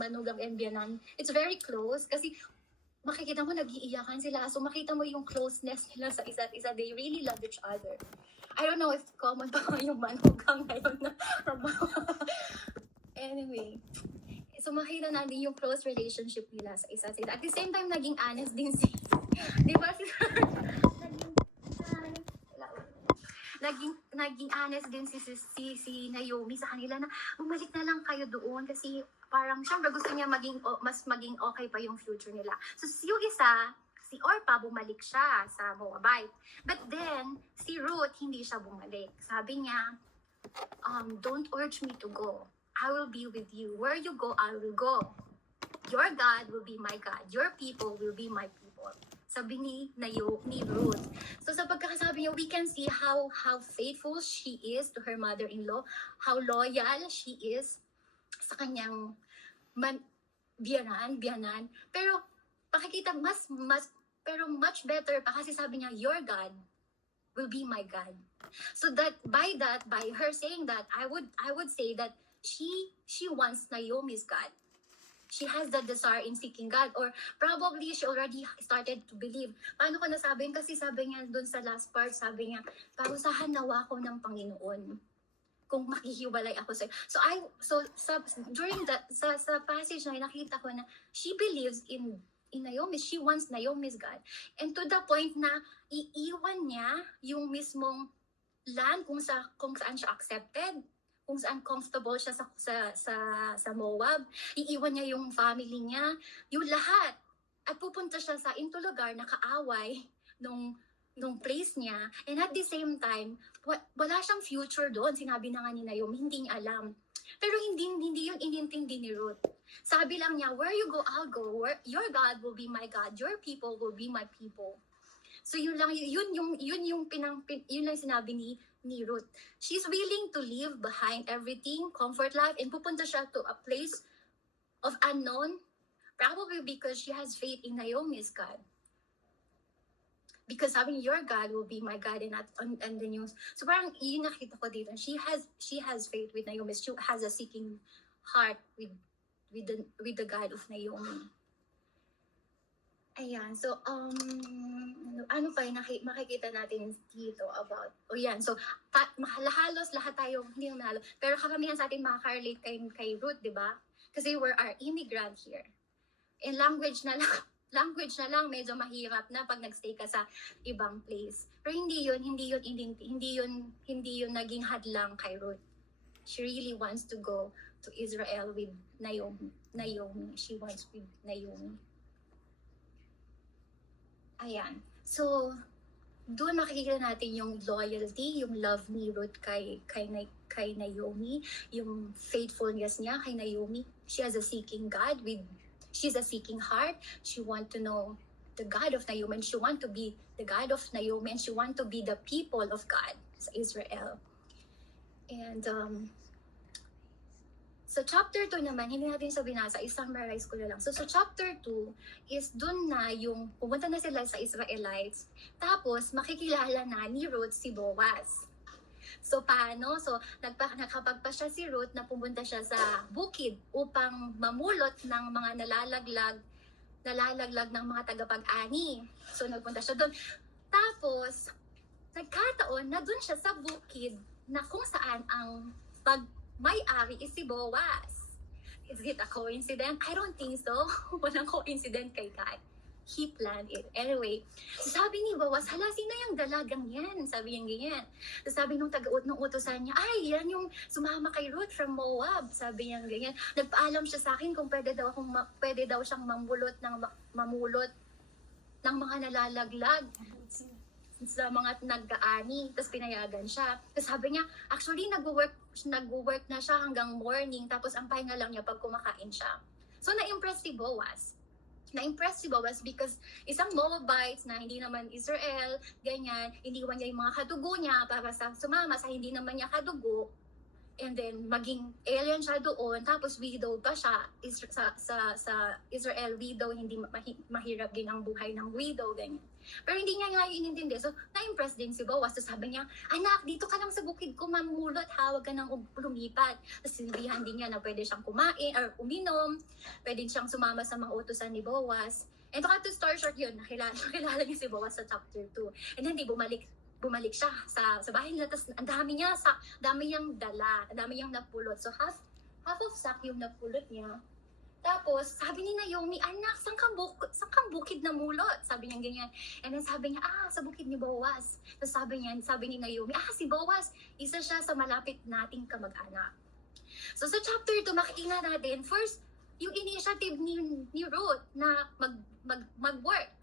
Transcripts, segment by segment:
manugang and biyanan, it's very close kasi makikita mo nag-iiyakan sila. So makita mo yung closeness nila sa isa't isa. They really love each other. I don't know if common pa yung manugang ngayon na anyway. So makita natin yung close relationship nila sa isa't isa. At the same time, naging honest din si... Di ba si... naging honest din si Naomi sa kanila na bumalik na lang kayo doon kasi parang syempre gusto niya mas maging okay pa yung future nila. So yung isa, si Orpah, bumalik siya sa Moabite. But then, si Ruth, hindi siya bumalik. Sabi niya, don't urge me to go. I will be with you. Where you go, I will go. Your God will be my God. Your people will be my people. Sabi ni Ruth. So sa pagkakasabi niya, we can see how faithful she is to her mother-in-law, how loyal she is sa kanyang biyanan. Pero pakikita pero much better pa kasi sabi niya, your God will be my God. So that by her saying that, I would say that she wants Naomi's God. She has that desire in seeking God, or probably she already started to believe. Paano ko nasabi? Kasi sabi niya doon sa last part, sabi niya, parusahan nawa ko ng Panginoon kung makihiwalay ako sa during that sa passage na nakita ko na she believes in Naomi. She wants Naomi's God. And to the point na iiwan niya yung mismong land kung saan siya accepted, kung saan comfortable siya sa Moab. Iiwan niya yung family niya, yung lahat. At pupunta siya into lugar na kaaway nung place niya. And at the same time, wala siyang future doon. Sinabi na nga ni Naomi, hindi niya alam. Pero hindi yun inintindi ni Ruth. Sabi lang niya, where you go, I'll go. Your God will be my God. Your people will be my people. So yun lang sinabi ni Ruth. She's willing to leave behind everything, comfort life, and pupunta siya to a place of unknown, probably because she has faith in Naomi's God. Because sabi niya, your God will be my God, and the news. So parang yun nakita ko dito. She has faith with Naomi. She has a seeking heart with the God of Naomi. Ayan, so, ano pa yung makikita natin dito about, so, halos lahat tayo, hindi naman halos, pero karamihan sa atin makaka-relate kay Ruth, di ba? Kasi we're our immigrant here. And language na lang medyo mahirap na pag nagstay ka sa ibang place. Pero hindi yun naging hadlang kay Ruth. She really wants to go to Israel with Naomi. She wants with Naomi. Ayan. So, doon makikita natin yung loyalty, yung love ni Ruth kay Naomi, yung faithfulness niya kay Naomi. She has a seeking God she's a seeking heart. She want to know the God of Naomi, and she want to be the God of Naomi, and she want to be the people of God sa Israel. And so chapter 2 naman, hindi natin sa binasa, i-summarize ko na lang. So chapter 2 is dun na yung pumunta na sila sa Israelites, tapos makikilala na ni Ruth si Boaz. So paano? So nakapagpa siya si Ruth na pumunta siya sa bukid upang mamulot ng mga nalalaglag ng mga tagapag-ani. So nagpunta siya doon. Tapos nagkataon na doon siya sa bukid na kung saan ang may-ari is si Boaz. Is it a coincidence? I don't think so. Walang coincidence kay God. He planned it. Anyway, so sabi ni Boaz, hala, sino yung dalagang yan? Sabi niya ganyan. So sabi nung utosan niya, ay, yan yung sumama kay Ruth from Moab. Sabi niya ganyan. Nagpaalam siya sa akin kung pwede daw siyang mamulot ng mga nalalaglag sa mga nag-aani, tapos pinayagan siya. Tapos sabi niya, actually nag-work na siya hanggang morning, tapos ang pahinga lang niya pag kumakain siya. So na-impress si Boaz because isang Moabite na hindi naman Israel, ganyan, iniwan niya yung mga kadugo niya para sumama sa hindi naman niya kadugo. And then maging alien siya doon, tapos widow pa siya. Sa Israel, widow, hindi mahirap din ang buhay ng widow, ganyan. Pero hindi niya nga inintindi. So, na-impress din si Boaz. So, sabi niya, anak, dito ka lang sa bukid ko mamulot, ha? Huwag ka nang lumipat. Tapos sinabihan din niya na pwede siyang kumain or uminom, pwede siyang sumama sa mga utusan ni Boaz. And to cut to story short yun, nakilala niya si Boaz sa chapter 2. And then, bumalik siya sa bahay nila. Tapos ang dami niyang dala, ang dami niyang napulot. So half of sack yung napulot niya. Tapos sabi ni Naomi, anak, saan kang bukid na mulot? Sabi niya ganyan. And then sabi niya, sa bukid ni Boaz. Tapos sabi ni Naomi, si Boaz, isa siya sa malapit nating kamag-anak. So sa chapter 2, makikita natin, first, yung initiative ni Ruth na mag-work.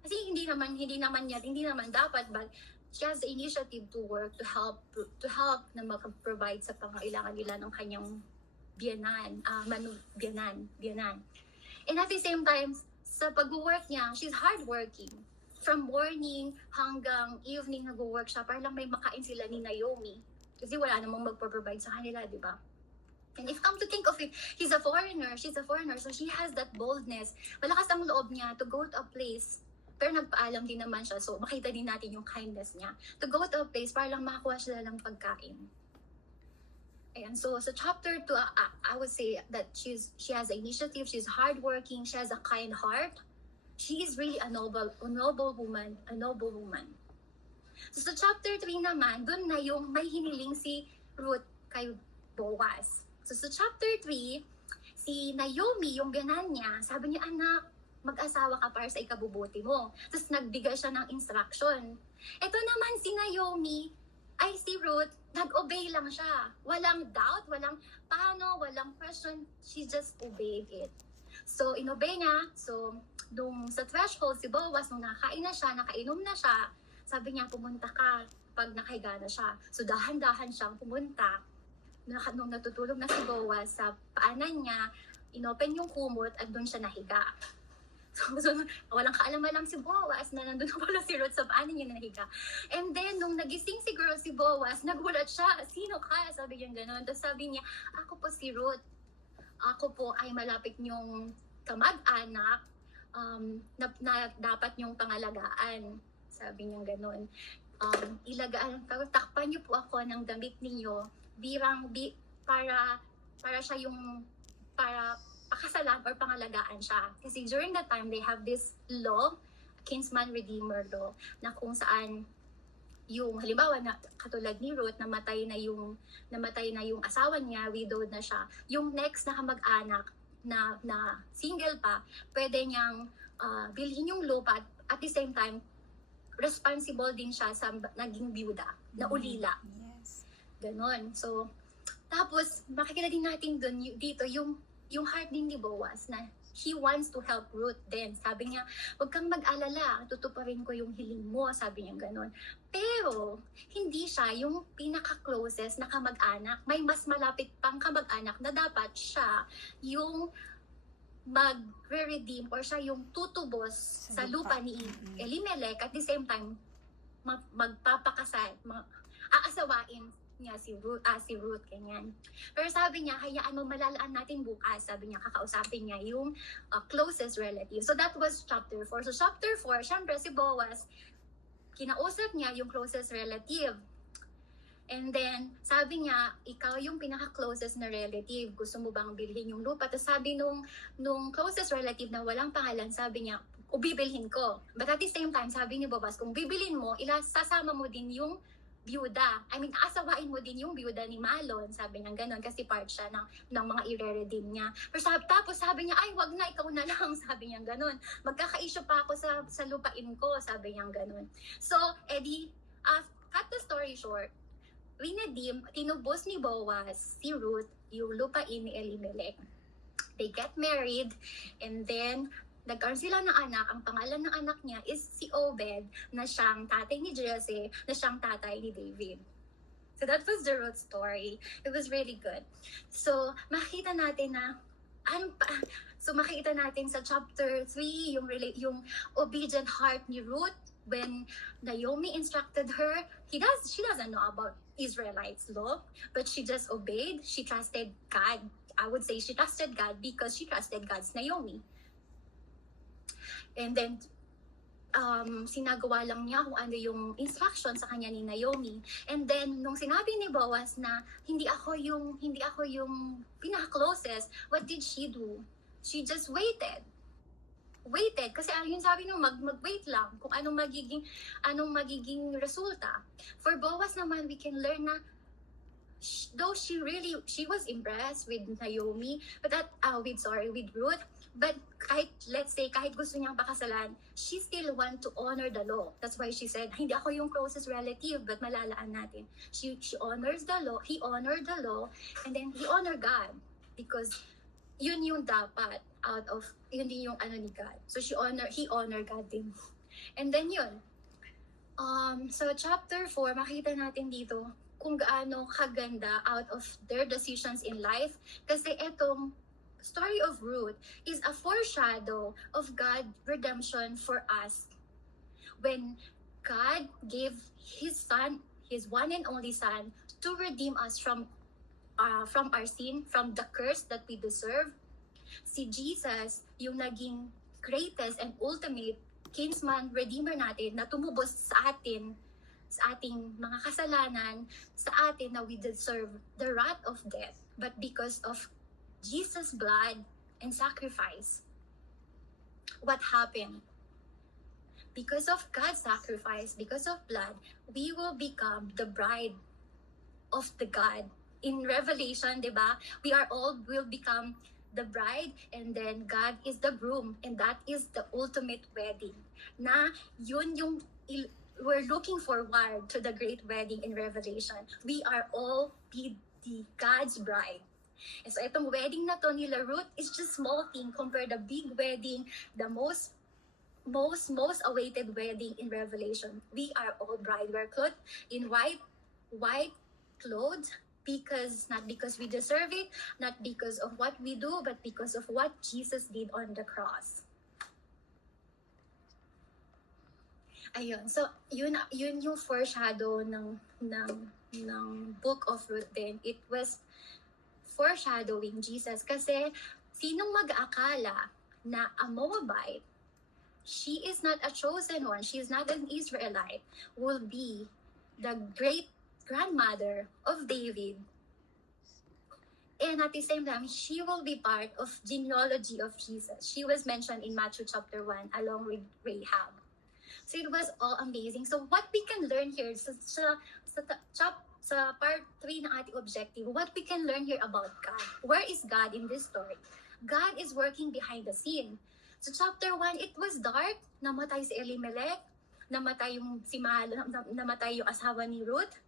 Kasi hindi naman dapat, but she has the initiative to work to help na mag-provide sa pangailangan nila ng kanyang biyanan. And at the same time, sa pag-work niya, she's hardworking. From morning hanggang evening nag-work siya para lang may makain sila ni Naomi. Kasi wala namang magpo-provide sa kanila, di ba? And if come to think of it, she's a foreigner, so she has that boldness. Malakas ang loob niya to go to a place. Pero nagpaalam din naman siya, so makita din natin yung kindness niya. To go to a place para lang makakuha sila ng pagkain. Ayan, so sa chapter 2, I would say that she has initiative, she's hardworking, she has a kind heart. She is really a noble woman. So sa chapter 3 naman, dun na yung may hiniling si Ruth kay Boaz. So sa chapter 3, si Naomi, yung biyanan niya, sabi niya, anak, mag-asawa ka para sa ikabubuti mo. Tapos nagbigay siya ng instruction. Ito naman si Naomi, si Ruth, nag-obey lang siya. Walang doubt, walang paano, walang question. She just obeyed it. So, inobey niya. So, sa threshold, si Boaz, nung nakainom na siya, sabi niya, pumunta ka pag nakahiga na siya. So, dahan-dahan siyang pumunta. Nung natutulog na si Boaz, sa paanan niya, inopen yung kumot at doon siya nahiga. So walang kaalam-alam si Boaz na nandun na pala si Ruth sa paanan niya nahiga. And then, nung nagising si Boaz, nagulat siya, sino ka? Sabi niya gano'n. Tapos sabi niya, ako po si Ruth. Ako po ay malapit niyong kamag-anak na dapat niyong pangalagaan. Sabi niya gano'n. Takpan niyo po ako ng damit ninyo para siya yung pakasalan or pangalagaan siya. Kasi during that time, they have this law, kinsman redeemer law, na kung saan yung halimbawa na katulad ni Ruth, namatay na yung asawa niya, widowed na siya. Yung next na kamag-anak na single pa, pwede niyang bilhin yung lupa at the same time responsible din siya sa naging byuda na ulila. Yes. Ganon. So tapos makikita din natin dito yung heart din ni Boaz na he wants to help Ruth din. Sabi niya, huwag kang mag-alala, tutuparin ko yung hiling mo, sabi niya gano'n. Pero, hindi siya yung pinaka-closest na kamag-anak. May mas malapit pang kamag-anak na dapat siya yung mag-redeem or siya yung tutubos sa lupa ni Elimelech at the same time, magpapakasal, aasawain niya si Ruth, ganyan. Pero sabi niya, hayaan mo, malalaan natin bukas. Sabi niya, kakausapin niya yung closest relative. So that was chapter 4. So chapter 4, syempre si Boaz, kinausap niya yung closest relative. And then, sabi niya, ikaw yung pinaka-closest na relative. Gusto mo bang bilhin yung lupa? Tapos sabi nung closest relative na walang pangalan, sabi niya, bibilhin ko. But at the same time, sabi ni Boaz, kung bibilhin mo, sasama mo din yung byuda. Asawain mo din yung byuda ni Malon. Sabi niya gano'n kasi part siya ng mga ire-redeem niya. Pero tapos sabi niya, wag na, ikaw na lang. Sabi niya gano'n. Magkaka-issue pa ako sa lupain ko. Sabi niya gano'n. So, cut the story short, tinubos ni Boaz, si Ruth, yung lupain ni Elimelech. They get married, and then nagkaroon sila ng anak. Ang pangalan ng anak niya is si Obed, na siyang tatay ni Jesse, na siyang tatay ni David. So that was the Ruth story. It was really good. So makita natin na makikita natin sa chapter 3 yung obedient heart ni Ruth when Naomi instructed her. She doesn't know about Israelites' law, but she just obeyed. She trusted God. I would say she trusted God because she trusted God's Naomi. And then, sinagawa lang niya kung ano yung instruction sa kanya ni Naomi. And then, nung sinabi ni Boaz na hindi ako yung pinaka-closest, what did she do? She just waited kasi yun sabi nung mag-wait lang kung anong magiging resulta. For Boaz naman, we can learn na though she was impressed with Naomi, but with Ruth, but kahit gusto niyang pakasalan, she still want to honor the law. That's why she said, hindi ako yung closest relative, but malalaan natin. She honors the law, he honored the law, and then he honored God because yun yung dapat yun din yung ni God. So he honored God din. And then yun. So chapter 4, makita natin dito kung gaano kaganda out of their decisions in life. Kasi etong story of Ruth is a foreshadow of God's redemption for us. When God gave his son, his one and only son, to redeem us from our sin, from the curse that we deserve. Si Jesus, yung naging greatest and ultimate kinsman redeemer natin na tumubos sa ating mga kasalanan, sa atin na we deserve the wrath of death. But because of Jesus' blood and sacrifice, what happened? Because of God's sacrifice, because of blood, we will become the bride of the God. In Revelation, diba? Will become the bride, and then God is the groom, and that is the ultimate wedding. Na yun yung we're looking forward to the great wedding in Revelation. We are all the God's bride. And so itong wedding na to nila Ruth is just small thing compared to the big wedding, the most awaited wedding in Revelation. We are all bride. We're clothed in white clothes, not because we deserve it, not because of what we do, but because of what Jesus did on the cross. Ayun, so yun yung foreshadow ng Book of Ruth din. It was foreshadowing Jesus kasi sinong mag-aakala na a Moabite, she is not a chosen one, she is not an Israelite, will be the great grandmother of David, and at the same time she will be part of genealogy of Jesus. She was mentioned in Matthew chapter 1 along with Rahab. So it was all amazing. So what we can learn here sa part 3 ng ating objective, what we can learn here about God. Where is God in this story? God is working behind the scene. So chapter 1, it was dark, namatay si Elimelech, namatay yung asawa ni Ruth.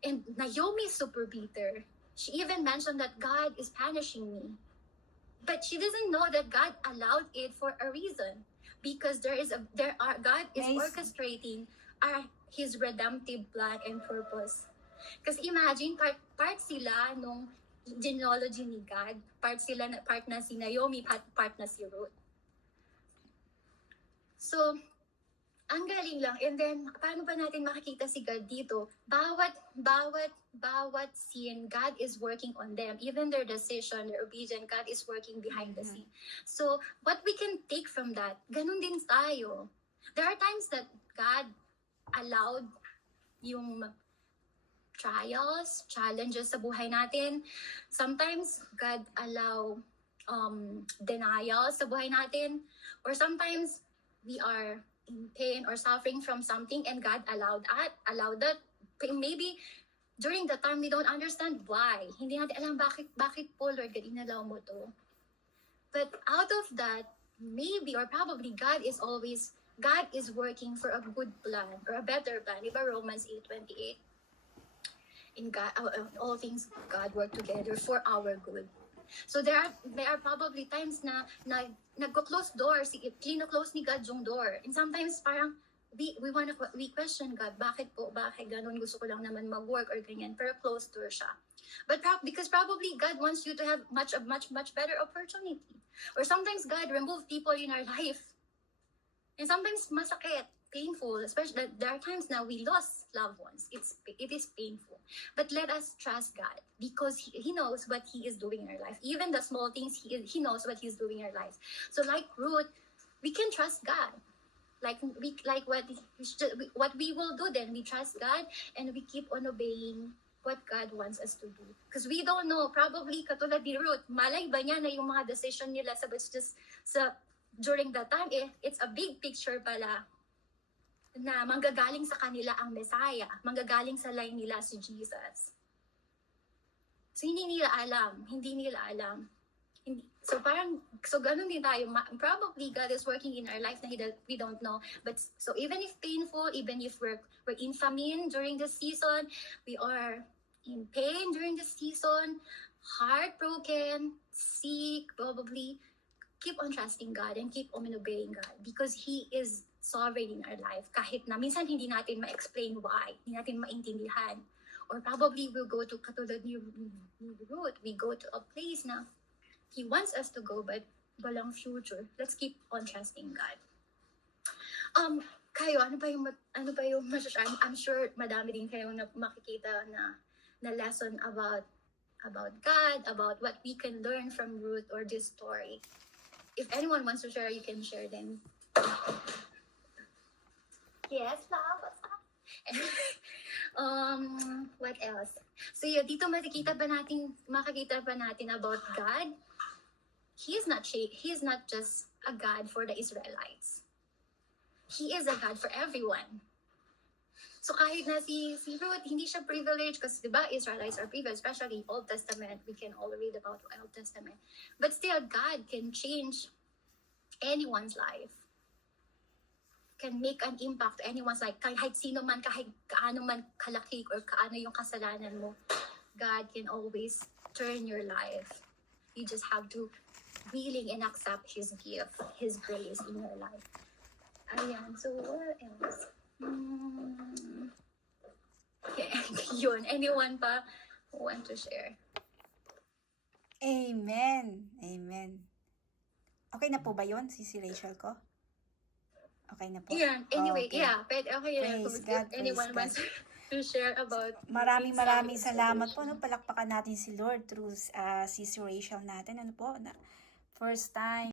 And Naomi is super bitter. She even mentioned that God is punishing me. But she doesn't know that God allowed it for a reason. Because God is orchestrating his redemptive plan and purpose. Kasi imagine, part sila nung genealogy ni God. Part na si Naomi, part na si Ruth. So, ang galing lang. And then, paano ba natin makikita si God dito? Bawat scene, God is working on them. Even their decision, their obedience, God is working behind the scene. So, what we can take from that, ganun din tayo. There are times that God allowed yung trials, challenges sa buhay natin. Sometimes, God allow denial sa buhay natin. Or sometimes, we are in pain or suffering from something and God allowed that. Maybe during the time we don't understand why. Hindi natin alam bakit po Lord God inalaw mo to. But out of that, maybe or probably God is working for a good plan or a better plan. Diba Romans 8:28? In God, all things God work together for our good. So there are probably times na nagko-close doors, kino-close ni God yung door. And sometimes parang we question God, bakit ganun, gusto ko lang naman mag-work or ganyan, pero closed door siya. But because probably God wants you to have much better opportunity. Or sometimes God remove people in our life. And sometimes masakit. painful, especially that there are times now we lost loved ones. It is painful, but let us trust God because he knows what He is doing in our life. Even the small things, He knows what He's doing in our lives. So like Ruth, we can trust God. Like what we will do, then we trust God and we keep on obeying what God wants us to do. Because we don't know, probably katulad ni Ruth, malay ba niya na yung mga decision nila during that time, it's a big picture pala na manggagaling sa kanila ang Messiah, manggagaling sa line nila si Jesus. So hindi nila alam. So ganun din tayo. Probably God is working in our life na we don't know. But so even if painful, even if we're in famine during this season, we are in pain during this season, heartbroken, sick, probably, keep on trusting God and keep on obeying God because He is sovereign in our life. Kahit na minsan hindi natin ma-explain why, hindi natin maintindihan. Or probably we'll go to, katulad ni Ruth, we go to a place na He wants us to go but walang future. Let's keep on trusting God. Kayo, ano ba yung masasabi? I'm sure madami din kayong makikita na lesson about God, about what we can learn from Ruth or this story. If anyone wants to share, you can share them. Yes, love. What else? So dito makikita ba natin about God? He is not just a God for the Israelites. He is a God for everyone. So kahit na si Ruth, hindi siya privileged kasi diba, Israelites are privileged, especially Old Testament. We can all read about the Old Testament. But still, God can change anyone's life. Can make an impact to anyone's life. Kahit sino man, kahit kaano man kalaki or kaano yung kasalanan mo, God can always turn your life. You just have to willing and accept His gift, His grace in your life. Ayan, so what else? Okay, yun. Anyone pa who want to share? Amen. Amen. Okay na po ba yun, si Rachel ko? Okay na po? Yeah, anyway, okay. Yeah. But okay, Praise God, if anyone wants to share about... Maraming salamat po. No? Palakpakan natin si Lord through si Rachel natin. Ano po? First time